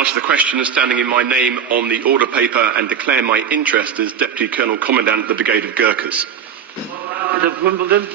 ask the question standing in my name on the order paper and declare my interest as Deputy Colonel Commandant of the Brigade of Gurkhas. Wimbledon.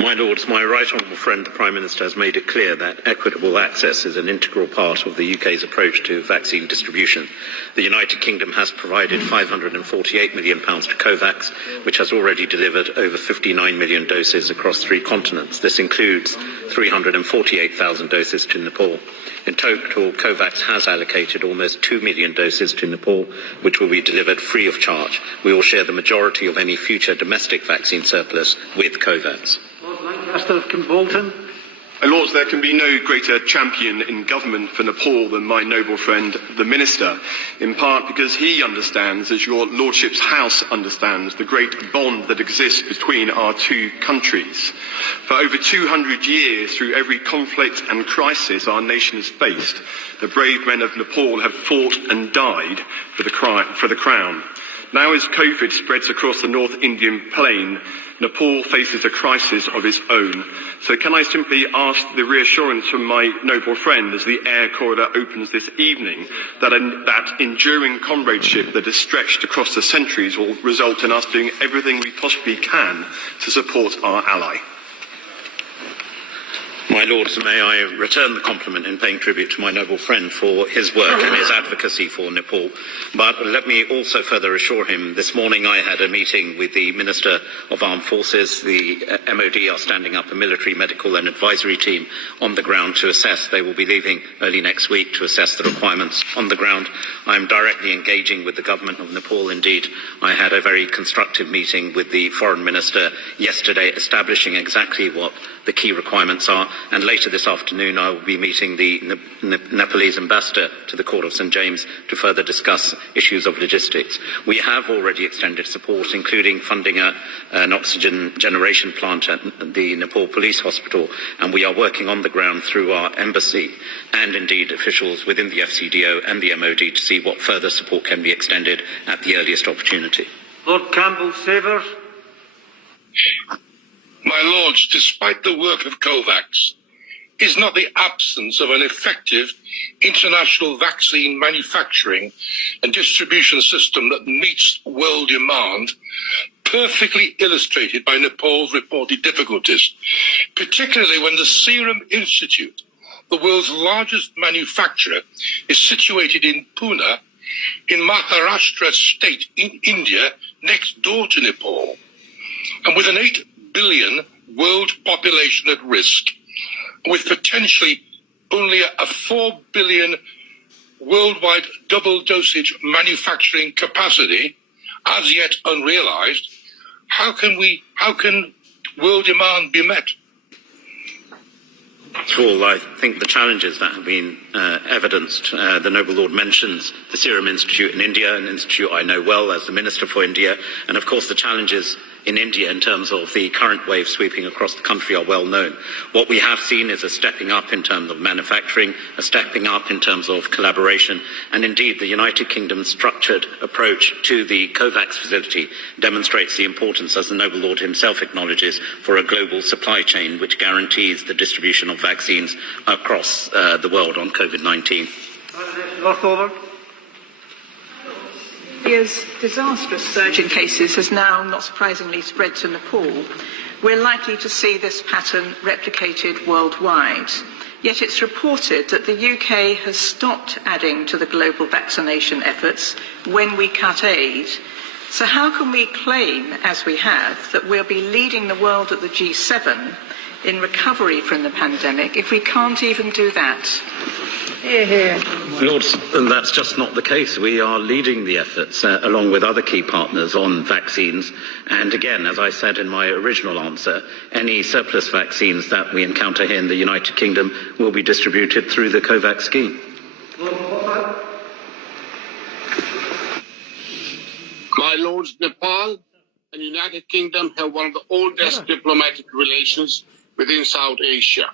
My Lords, my right honourable friend, the Prime Minister, has made it clear that equitable access is an integral part of the UK's approach to vaccine distribution. The United Kingdom has provided £548 million to COVAX, which has already delivered over 59 million doses across 3 continents. This includes 348,000 doses to Nepal. In total, COVAX has allocated almost 2 million doses to Nepal, which will be delivered free of charge. We will share the majority of any future domestic vaccine surplus with COVAX. Lancaster of Kimbolton. My Lords, there can be no greater champion in government for Nepal than my noble friend, the Minister, in part because he understands, as your Lordship's House understands, the great bond that exists between our 2 countries. For over 200 years, through every conflict and crisis our nation has faced, the brave men of Nepal have fought and died for the Crown. Now as COVID spreads across the North Indian plain, Nepal faces a crisis of its own. So can I simply ask the reassurance from my noble friend as the air corridor opens this evening that enduring comradeship that has stretched across the centuries will result in us doing everything we possibly can to support our ally? My Lords, may I return the compliment in paying tribute to my noble friend for his work and his advocacy for Nepal. But let me also further assure him, this morning I had a meeting with the Minister of Armed Forces. The MOD are standing up a military, medical and advisory team on the ground to assess. They will be leaving early next week to assess the requirements on the ground. I am directly engaging with the government of Nepal. Indeed, I had a very constructive meeting with the Foreign Minister yesterday, establishing exactly what the key requirements are, and later this afternoon I will be meeting the Nepalese ambassador to the Court of St James to further discuss issues of logistics. We have already extended support, including funding an oxygen generation plant at the Nepal Police Hospital, and we are working on the ground through our embassy and indeed officials within the FCDO and the MOD to see what further support can be extended at the earliest opportunity. Lord Campbell-Savers. My Lords, despite the work of COVAX, is not the absence of an effective international vaccine manufacturing and distribution system that meets world demand perfectly illustrated by Nepal's reported difficulties, particularly when the Serum Institute, the world's largest manufacturer, is situated in Pune, in Maharashtra state in India, next door to Nepal. And with an 8 billion world population at risk, with potentially only a 4 billion worldwide double dosage manufacturing capacity, as yet unrealized, how can world demand be met? Well, I think the challenges that have been evidenced, the Noble Lord mentions the Serum Institute in India, an institute I know well as the Minister for India, and of course the challenges in India in terms of the current wave sweeping across the country are well known. What we have seen is a stepping up in terms of manufacturing, a stepping up in terms of collaboration, and indeed the United Kingdom's structured approach to the COVAX facility demonstrates the importance, as the Noble Lord himself acknowledges, for a global supply chain which guarantees the distribution of vaccines across the world on COVID-19. Northover. India's disastrous surge in cases has now, not surprisingly, spread to Nepal. We're likely to see this pattern replicated worldwide. Yet it's reported that the UK has stopped adding to the global vaccination efforts when we cut aid. So how can we claim, as we have, that we'll be leading the world at the G7 in recovery from the pandemic if we can't even do that? Hear, hear. Lords, that's just not the case. We are leading the efforts along with other key partners on vaccines. And again, as I said in my original answer, any surplus vaccines that we encounter here in the United Kingdom will be distributed through the COVAX scheme. My Lords, Nepal and United Kingdom have one of the oldest diplomatic relations within South Asia.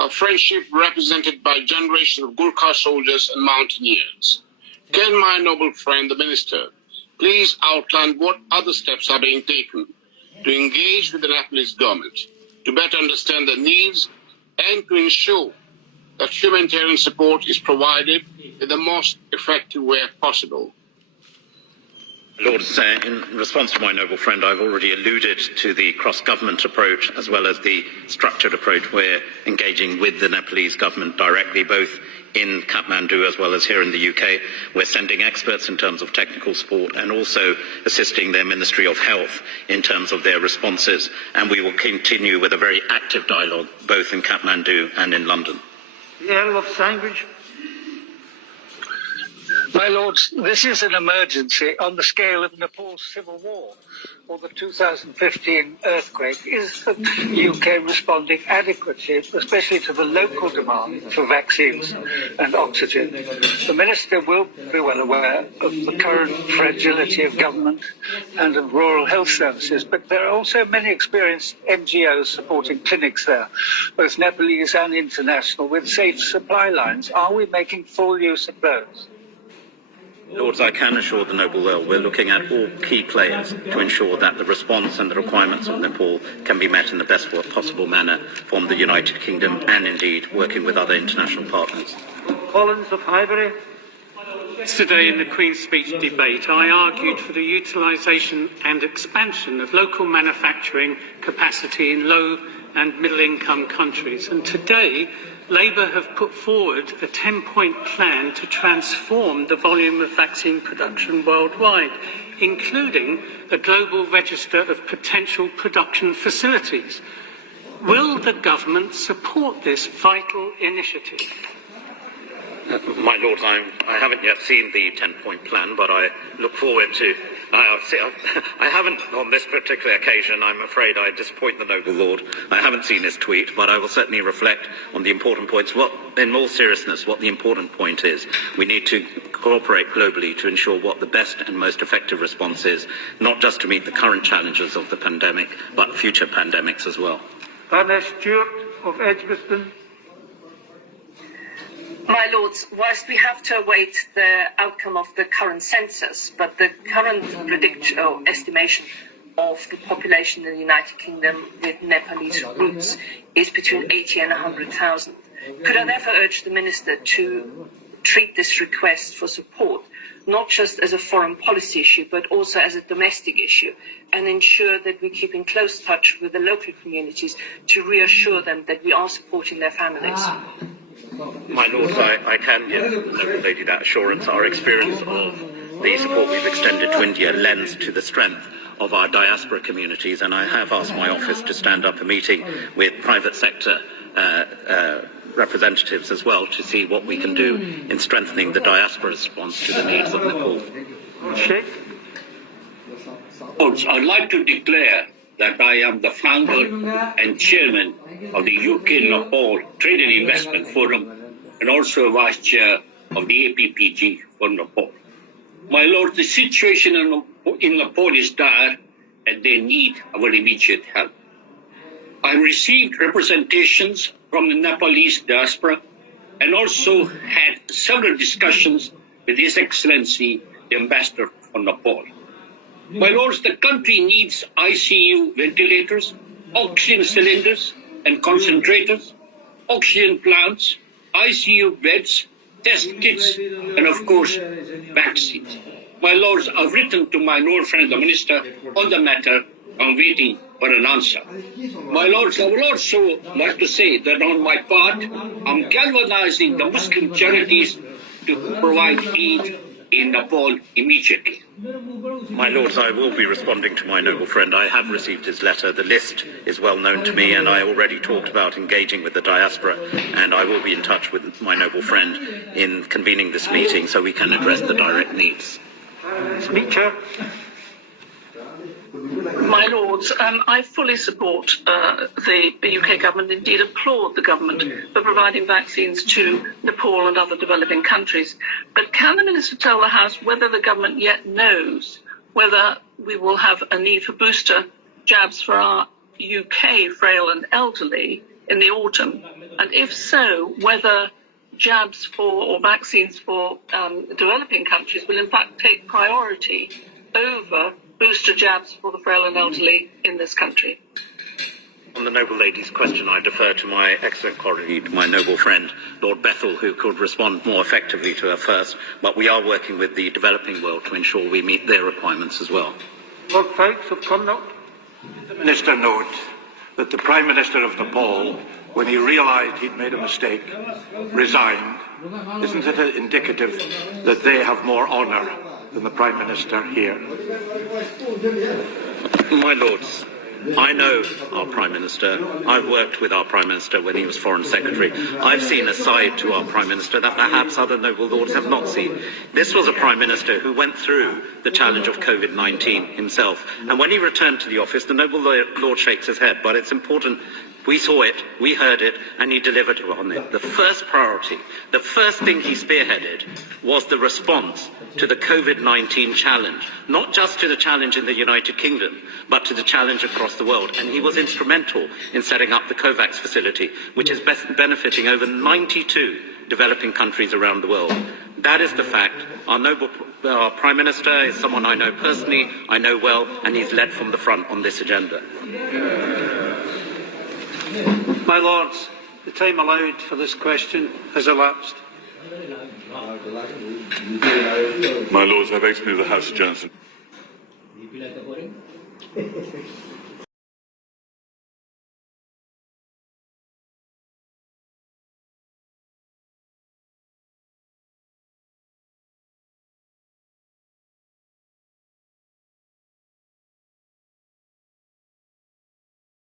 A friendship represented by generations of Gurkha soldiers and mountaineers. Can my noble friend, the Minister, please outline what other steps are being taken to engage with the Nepalese government, to better understand their needs and to ensure that humanitarian support is provided in the most effective way possible. Lord, in response to my noble friend, I've already alluded to the cross-government approach as well as the structured approach. We're engaging with the Nepalese government directly, both in Kathmandu as well as here in the UK. We're sending experts in terms of technical support and also assisting their Ministry of Health in terms of their responses. And we will continue with a very active dialogue, both in Kathmandu and in London. The Earl of Sandwich. My Lords, this is an emergency on the scale of Nepal's civil war or the 2015 earthquake. Is the UK responding adequately, especially to the local demand for vaccines and oxygen? The Minister will be well aware of the current fragility of government and of rural health services, but there are also many experienced NGOs supporting clinics there, both Nepalese and international, with safe supply lines. Are we making full use of those? Lords, I can assure the Noble Earl we're looking at all key players to ensure that the response and the requirements of Nepal can be met in the best possible manner from the United Kingdom and indeed working with other international partners. Collins of Highbury. Yesterday in the Queen's Speech debate, I argued for the utilisation and expansion of local manufacturing capacity in low and middle-income countries. And today, Labour have put forward a 10-point plan to transform the volume of vaccine production worldwide, including a global register of potential production facilities. Will the government support this vital initiative? My Lords, I haven't yet seen the 10-point plan, but I look forward to... I haven't, on this particular occasion, I'm afraid I disappoint the Noble Lord. I haven't seen his tweet, but I will certainly reflect on the important points. In all seriousness, what the important point is, we need to cooperate globally to ensure what the best and most effective response is, not just to meet the current challenges of the pandemic, but future pandemics as well. Barnett Stewart of Edgbaston. My Lords, whilst we have to await the outcome of the current census, but the current prediction or estimation of the population in the United Kingdom with Nepalese roots is between 80 and 100,000. Could I therefore urge the Minister to treat this request for support not just as a foreign policy issue, but also as a domestic issue, and ensure that we keep in close touch with the local communities to reassure them that we are supporting their families? My Lords, I can give the Noble Lady that assurance. Our experience of the support we've extended to India lends to the strength of our diaspora communities, and I have asked my office to stand up a meeting with private sector representatives as well to see what we can do in strengthening the diaspora response to the needs of Nepal. Sheikh. I'd like to declare that I am the founder and chairman of the UK-Nepal Trade and Investment Forum and also vice chair of the APPG for Nepal. My Lord, the situation in Nepal is dire and they need our immediate help. I received representations from the Nepalese diaspora and also had several discussions with His Excellency, the Ambassador for Nepal. My Lords, the country needs ICU ventilators, oxygen cylinders and concentrators, oxygen plants, ICU beds, test kits, and of course, vaccines. My Lords, I've written to my noble friend, the Minister, on the matter. I'm waiting for an answer. My Lords, I would also like to say that on my part, I'm galvanizing the Muslim charities to provide aid in Nepal immediately. My Lords, I will be responding to my noble friend. I have received his letter. The list is well known to me, and I already talked about engaging with the diaspora, and I will be in touch with my noble friend in convening this meeting so we can address the direct needs. Speaker. My Lords, I fully support the UK government, indeed applaud the government for providing vaccines to Nepal and other developing countries. But can the Minister tell the House whether the government yet knows whether we will have a need for booster jabs for our UK frail and elderly in the autumn? And if so, whether jabs for or vaccines for developing countries will in fact take priority over booster jabs for the frail and elderly in this country? On the noble lady's question, I defer to my excellent colleague, my noble friend, Lord Bethell, who could respond more effectively to her first, but we are working with the developing world to ensure we meet their requirements as well. Lord Fikes of Connaught. The Minister note that the Prime Minister of Nepal, when he realised he'd made a mistake, resigned. Isn't it indicative that they have more honour than the Prime Minister here? My Lords, I know our Prime Minister. I've worked with our Prime Minister when he was Foreign Secretary. I've seen a side to our Prime Minister that perhaps other noble lords have not seen. This was a Prime Minister who went through the challenge of COVID-19 himself. And when he returned to the office, the noble lord shakes his head, but it's important. We saw it, we heard it, and he delivered on it. The first priority, the first thing he spearheaded was the response to the COVID-19 challenge, not just to the challenge in the United Kingdom, but to the challenge across the world. And he was instrumental in setting up the COVAX facility, which is benefiting over 92 developing countries around the world. That is the fact. Our Prime Minister is someone I know personally, I know well, and he's led from the front on this agenda. My Lords, the time allowed for this question has elapsed. My Lords, I beg to move the House adjourns.